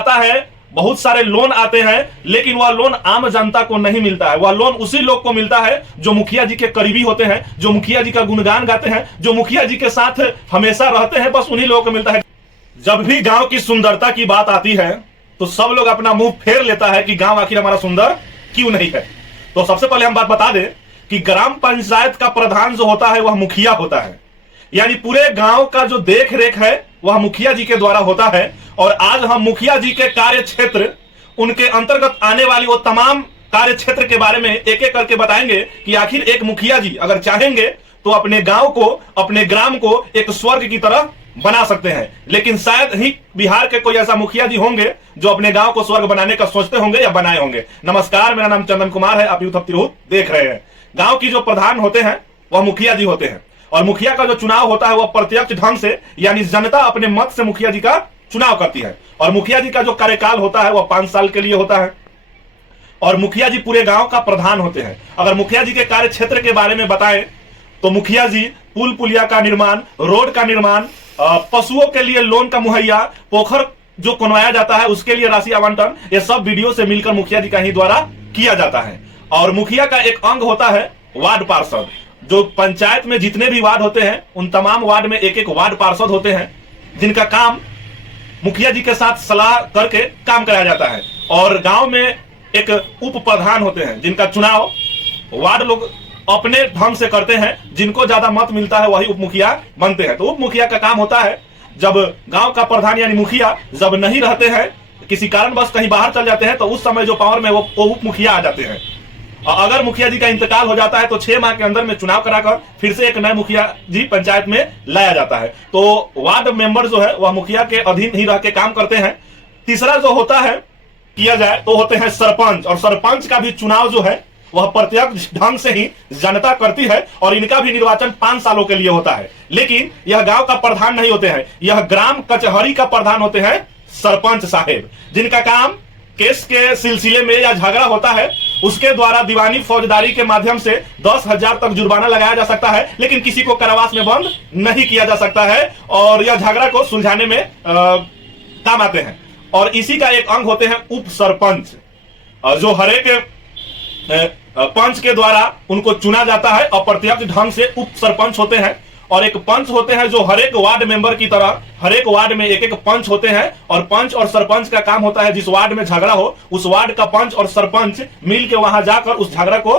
आता है, बहुत सारे लोन आते हैं, लेकिन वह लोन आम जनता को नहीं मिलता है। वह लोन उसी लोग को मिलता है जो मुखिया जी के करीबी होते हैं, जो मुखिया जी का गुणगान गाते हैं, जो मुखिया जी के साथ हमेशा रहते हैं, बस उन्हीं लोगों को मिलता है। जब भी गांव की सुंदरता की बात आती है तो सब लोग अपना मुंह फेर लेता है कि गांव आखिर हमारा सुंदर क्यों नहीं है। तो सबसे पहले हम बात बता दें कि ग्राम पंचायत का प्रधान जो होता है वह मुखिया होता है, यानी पूरे गांव का जो देख रेख है वह मुखिया जी के द्वारा होता है। और आज हम मुखिया जी के कार्य क्षेत्र, उनके अंतर्गत आने वाली वो तमाम कार्य क्षेत्र के बारे में एक एक करके बताएंगे कि आखिर एक मुखिया जी अगर चाहेंगे तो अपने गांव को, अपने ग्राम को एक स्वर्ग की तरह बना सकते हैं। लेकिन शायद ही बिहार के कोई ऐसा मुखिया जी होंगे जो अपने गांव को स्वर्ग बनाने का सोचते होंगे या बनाए होंगे। नमस्कार, मेरा नाम चंदन कुमार है, आप यूथ ऑफ तिरहुत देख रहे हैं। गांव की जो प्रधान होते हैं वह मुखिया जी होते हैं, और मुखिया का जो चुनाव होता है वह प्रत्यक्ष ढंग से, यानी जनता अपने मत से मुखिया जी का चुनाव करती है। और मुखिया जी का जो कार्यकाल होता है वह 5 साल के लिए होता है, और मुखिया जी पूरे गांव का प्रधान होते हैं। अगर मुखिया जी के कार्य क्षेत्र के बारे में बताएं तो मुखिया जी पुल पुलिया का निर्माण, रोड का निर्माण, पशुओं के लिए लोन का मुहैया, पोखर जो खुनवाया जाता है उसके लिए राशि आवंटन, ये सब वीडियो से मिलकर मुखिया जी का ही द्वारा किया जाता है। और मुखिया का एक अंग होता है वार्ड पार्षद। जो पंचायत में जितने भी वार्ड होते हैं उन तमाम वार्ड में एक एक वार्ड पार्षद होते हैं, जिनका काम मुखिया जी के साथ सलाह करके काम कराया जाता है। और गांव में एक उप प्रधान होते हैं, जिनका चुनाव वार्ड लोग अपने ढंग से करते हैं, जिनको ज्यादा मत मिलता है वही उप मुखिया बनते हैं। तो उप मुखिया का काम होता है, जब गांव का प्रधान यानी मुखिया जब नहीं रहते हैं, किसी कारणवश कहीं बाहर चल जाते हैं, तो उस समय जो पावर में वो उप मुखिया आ जाते हैं। और अगर मुखिया जी का इंतकाल हो जाता है तो 6 माह के अंदर में चुनाव कराकर फिर से एक नए मुखिया जी पंचायत में लाया जाता है। तो वार्ड मेंबर जो है वह मुखिया के अधीन ही रह के काम करते हैं। तीसरा जो होता है किया जाए तो होते हैं सरपंच, और सरपंच का भी चुनाव जो है वह प्रत्यक्ष ढंग से ही जनता करती है, और इनका भी निर्वाचन 5 सालों के लिए होता है। लेकिन यह गांव का प्रधान नहीं होते हैं, यह ग्राम कचहरी का प्रधान होते हैं सरपंच साहेब, जिनका काम केस के सिलसिले में या झगड़ा होता है उसके द्वारा दीवानी फौजदारी के माध्यम से 10,000 तक जुर्माना लगाया जा सकता है, लेकिन किसी को कारावास में बंद नहीं किया जा सकता है, और यह झगड़ा को सुलझाने में काम आते हैं। और इसी का एक अंग होते हैं उप सरपंच, जो हरेक पंच के द्वारा उनको चुना जाता है। अप्रत्यक्ष ढंग से उप सरपंच होते हैं, और एक पंच होते हैं जो हरेक वार्ड मेंबर की तरह हरेक वार्ड में एक एक पंच होते हैं। और पंच और सरपंच का काम होता है, जिस वार्ड में झगड़ा हो उस वार्ड का पंच और सरपंच मिल के वहां जाकर उस झगड़ा को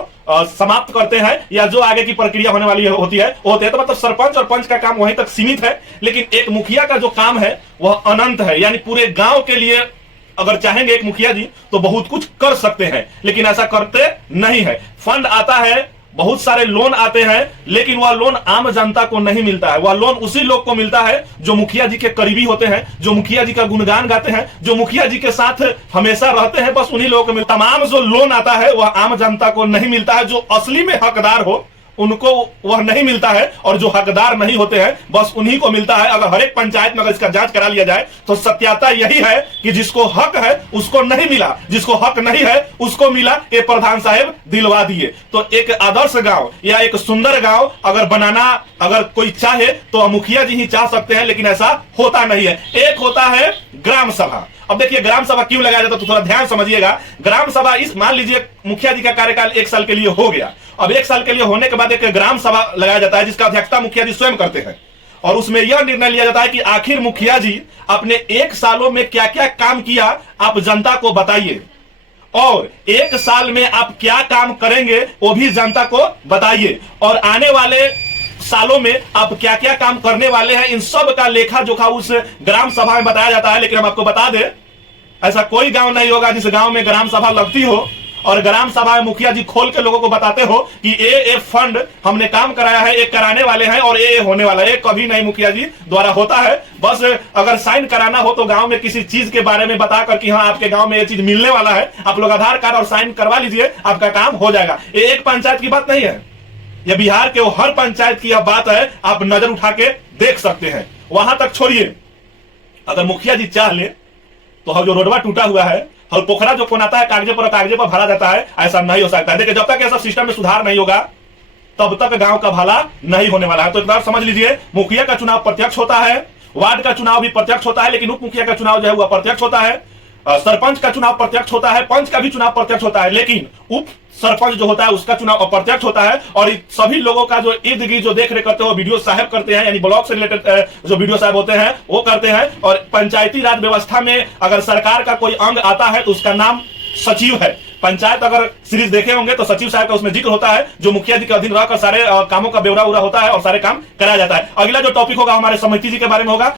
समाप्त करते हैं, या जो आगे की प्रक्रिया होने वाली होती है वो होते हैं। तो मतलब सरपंच और पंच का काम वहीं तक सीमित है, लेकिन एक मुखिया का जो काम है वह अनंत है। यानी पूरे गांव के लिए अगर चाहेंगे एक मुखिया जी तो बहुत कुछ कर सकते हैं, लेकिन ऐसा करते नहीं है। फंड आता है, बहुत सारे लोन आते हैं, लेकिन वह लोन आम जनता को नहीं मिलता है। वह लोन उसी लोग को मिलता है जो मुखिया जी के करीबी होते हैं, जो मुखिया जी का गुणगान गाते हैं, जो मुखिया जी के साथ हमेशा रहते हैं, बस उन्हीं लोगों को मिलता है। तमाम जो लोन आता है वह आम जनता को नहीं मिलता है। जो असली में हकदार हो उनको वह नहीं मिलता है, और जो हकदार नहीं होते हैं बस उन्हीं को मिलता है। अगर हर एक पंचायत में अगर इसका जांच करा लिया जाए तो सत्यता यही है कि जिसको हक है उसको नहीं मिला, जिसको हक नहीं है उसको मिला। ये प्रधान साहब दिलवा दिए। तो एक आदर्श गांव या एक सुंदर गांव अगर बनाना अगर कोई चाहे तो मुखिया जी ही चाह सकते हैं, लेकिन ऐसा होता नहीं है। एक होता है ग्राम सभा। अब देखिए ग्राम सभा क्यों लगाया जाता है तो थोड़ा ध्यान समझिएगा। ग्राम सभा इस मान लीजिए मुखिया जी का कार्यकाल 1 साल के लिए हो गया, अब 1 साल के लिए होने के बाद एक ग्राम सभा लगाया जाता है, जिसका अध्यक्षता मुखिया जी स्वयं करते हैं। और उसमें यह निर्णय लिया जाता है कि आखिर मुखिया जी अपने 1 सालों में क्या क्या काम किया आप जनता को बताइए, और 1 साल में आप क्या काम करेंगे वो भी जनता को बताइए, और आने वाले सालों में आप क्या क्या काम करने वाले हैं इन सब का लेखा जोखा उस ग्राम सभा में बताया जाता है। लेकिन हम आपको बता दें, ऐसा कोई गांव नहीं होगा जिस गांव में ग्राम सभा लगती हो और ग्राम सभा में मुखिया जी खोल के लोगों को बताते हो कि ये फंड हमने काम कराया है, ये कराने वाले हैं और ये होने वाला है। कभी नहीं मुखिया जी द्वारा होता है। बस अगर साइन कराना हो तो गांव में किसी चीज के बारे में बताकर कि हाँ आपके गांव में ये चीज मिलने वाला है, आप लोग आधार कार्ड और साइन करवा लीजिए, आपका काम हो जाएगा। ये एक पंचायत की बात नहीं है, यह बिहार के हर पंचायत की यह बात है। आप नजर उठा के देख सकते हैं। वहां तक छोड़िए, अगर मुखिया जी चाह ले तो हम जो रोडवा टूटा हुआ है और पोखरा जो कोनाता है कागजे पर भरा जाता है, ऐसा नहीं हो सकता है। देखिए जब तक ऐसा सिस्टम में सुधार नहीं होगा तब तक गांव का भला नहीं होने वाला है। तो एक बार समझ लीजिए, मुखिया का चुनाव प्रत्यक्ष होता है, वार्ड का चुनाव भी प्रत्यक्ष होता है, लेकिन उप मुखिया का चुनाव जो है वह प्रत्यक्ष होता है। सरपंच का चुनाव प्रत्यक्ष होता है, पंच का भी चुनाव प्रत्यक्ष होता है, लेकिन उप सरपंच जो होता है उसका चुनाव अप्रत्यक्ष होता है। और सभी लोगों का जो इर्द गिर्द जो देख रेख करते हैं वो वीडियो साहब करते हैं, यानी ब्लॉक से रिलेटेड जो वीडियो साहब होते हैं वो करते हैं। और पंचायती राज व्यवस्था में अगर सरकार का कोई अंग आता है तो उसका नाम सचिव है। पंचायत अगर सीरीज देखे होंगे तो सचिव साहब का उसमें जिक्र होता है, जो मुखिया जी के अधीन रहकर सारे कामों का ब्यौरा उरा होता है और सारे काम कराया जाता है। अगला जो टॉपिक होगा हमारे समिति जी के बारे में होगा।